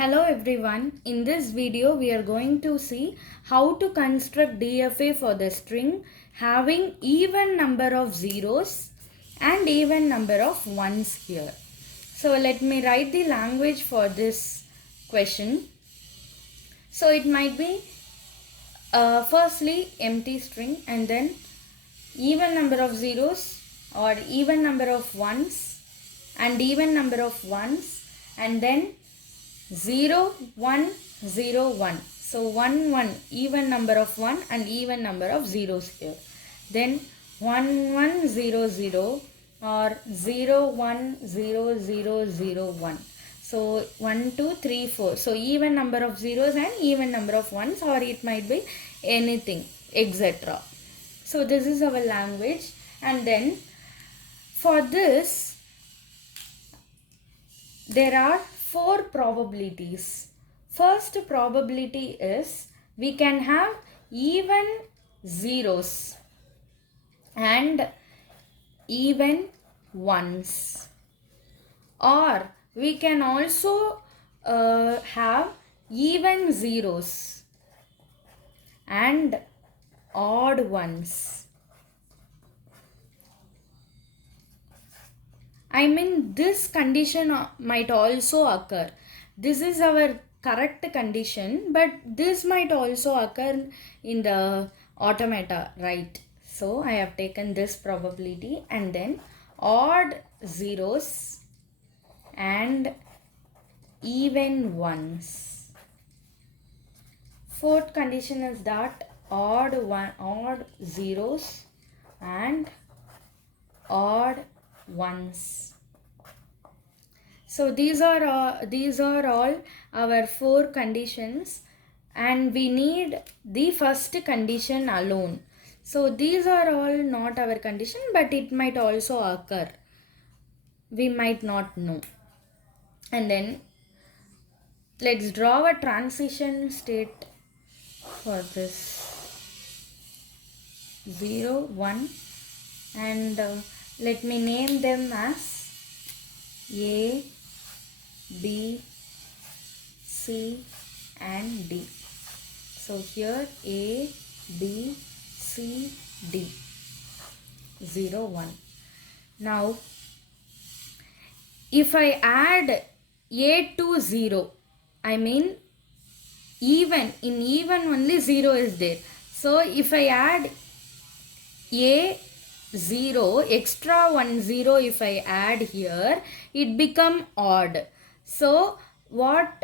Hello everyone, in this video we are going to see how to construct DFA for the string having even number of zeros and even number of ones here. So let me write the language for this question. So it might be firstly empty string and then even number of zeros or even number of ones and even number of ones and then 0, 1, 0, 1. So 1, 1, even number of 1 and even number of zeros here. Then 1, 1, 0, 0 or 0, 1, 0, 0, 0, 1. So 1, 2, 3, 4. So even number of zeros and even number of ones, or it might be anything, etc. So this is our language, and then for this there are 4 probabilities. First probability is we can have even zeros and even ones, or we can also have even zeros and odd ones. I mean, this condition might also occur. This is our correct condition, but this might also occur in the automata, right? So I have taken this probability, and then odd zeros and even ones. Fourth condition is that odd zeros and odd ones. So these are all our 4 conditions, and we need the first condition alone. So these are all not our condition, but it might also occur. We might not know. And then let's draw a transition state for this 0, 1, and let me name them as A, B, C and D. So here A, B, C, D, 0, 1. Now if I add A to 0, I mean even, in even only 0 is there. So if I add A 0, extra 1 0 if I add here, it become odd. So what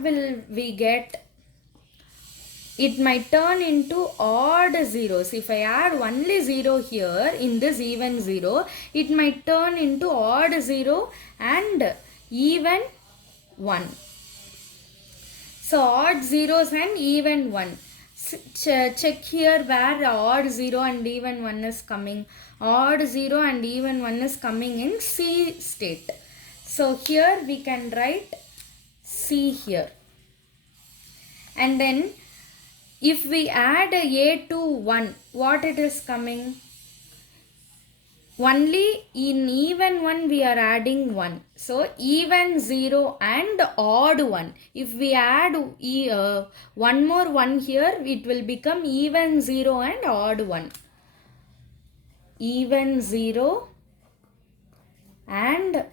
will we get? It might turn into odd zeros. If I add only 0 here in this even 0, it might turn into odd 0 and even 1. So odd zeros and even 1. Check here where odd 0 and even 1 is coming. Odd 0 and even 1 is coming in C state. So here we can write C here. And then if we add A to 1, what it is coming? Only in even 1 we are adding 1. So even 0 and odd 1. If we add one more 1 here, it will become even 0 and odd 1. Even 0 and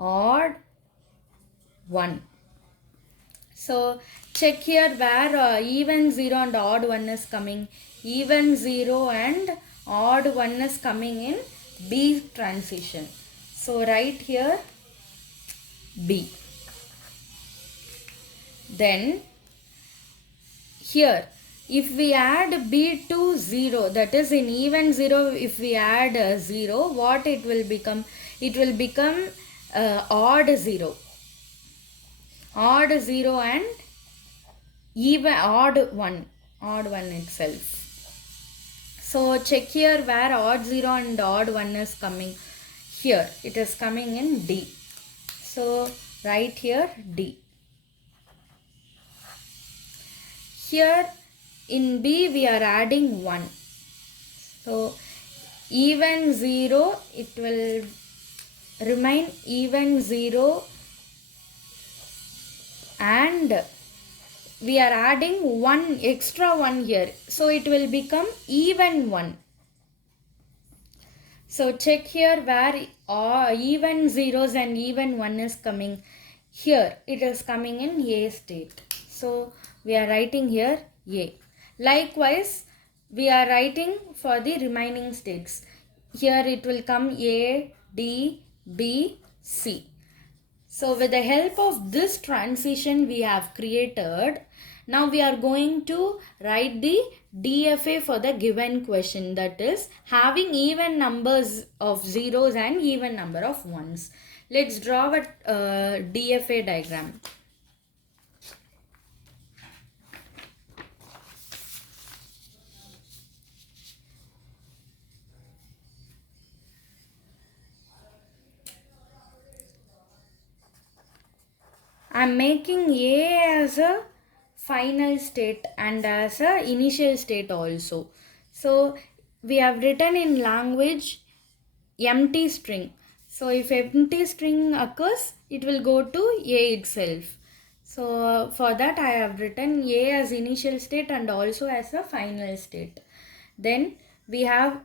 odd 1. So check here where even 0 and odd 1 is coming. Even 0 and odd 1 is coming in B transition. So write here B. Then here if we add B to 0, that is in even 0, if we add 0, what it will become? It will become odd 0. Odd 0 and even odd 1 itself. So check here where odd 0 and odd 1 is coming. Here it is coming in D. So write here D. Here in B we are adding 1. So even 0, it will remain even 0 and we are adding one extra one here, so it will become even 1. So check here where even zeros and even 1 is coming. Here it is coming in A state. So we are writing here A. Likewise, we are writing for the remaining states. Here it will come A, D, B, C. So with the help of this transition we have created, now we are going to write the DFA for the given question, that is having even numbers of zeros and even number of ones. Let's draw a DFA diagram. I am making A as a final state and as a initial state also. So we have written in language empty string. So if empty string occurs, it will go to A itself. So for that I have written A as initial state and also as a final state. Then we have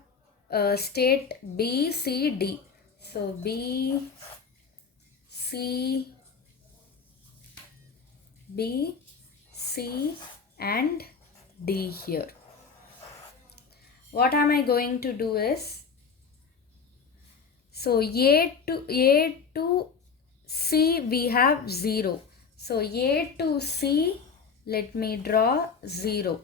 state B, C, D. So B, C, B, C and D here. What am I going to do is, so A to C we have 0. So A to C, let me draw 0.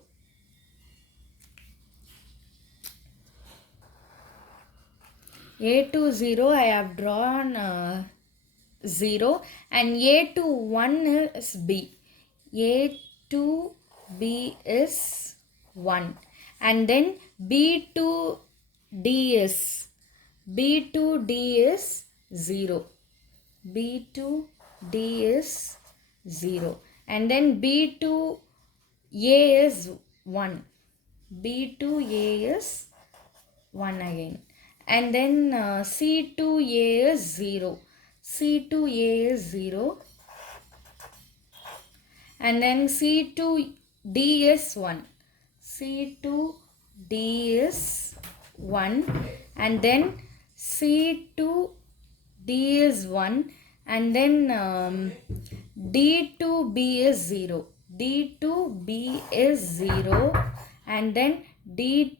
A to 0 I have drawn 0 and A to 1 is B. A to B is 1 and then B to D is 0. B to D is 0 and then B to A is 1. B to A is 1 again and then C to A is 0. C to A is 0 and then C to D is 1. C to D is 1 and then C to D is 1 and then D to B is 0. D to B is 0 and then D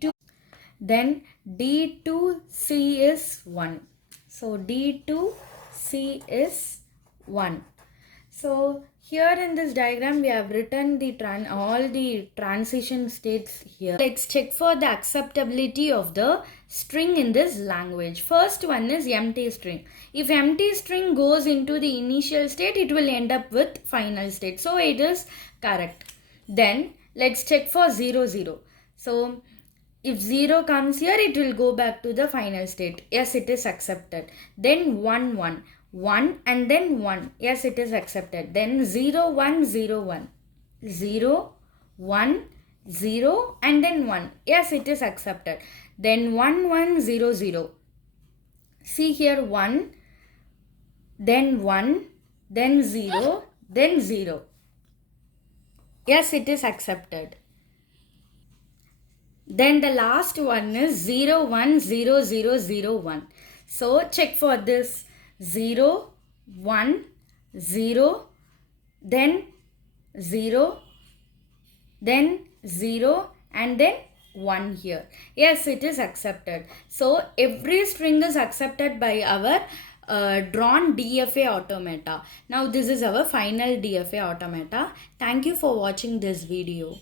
to C is 1. So D to C is 1. So here in this diagram we have written the all the transition states here. Let's check for the acceptability of the string in this language. First one is empty string. If empty string goes into the initial state, it will end up with final state. So it is correct. Then let's check for 0, 0. So if 0 comes here, it will go back to the final state. Yes, it is accepted. Then 1, 1. 1 and then 1. Yes, it is accepted. Then 0, 1, 0, 1. 0, 1, 0 and then 1. Yes, it is accepted. Then 1, 1, 0, 0. See here 1, then 1, then 0, then 0. Yes, it is accepted. Then the last one is 0, 1, 0, 0, 0, 1. So check for this. 0, 1, 0, then 0, then 0 and then 1 here. Yes, it is accepted. So every string is accepted by our drawn DFA automata. Now this is our final DFA automata. Thank you for watching this video.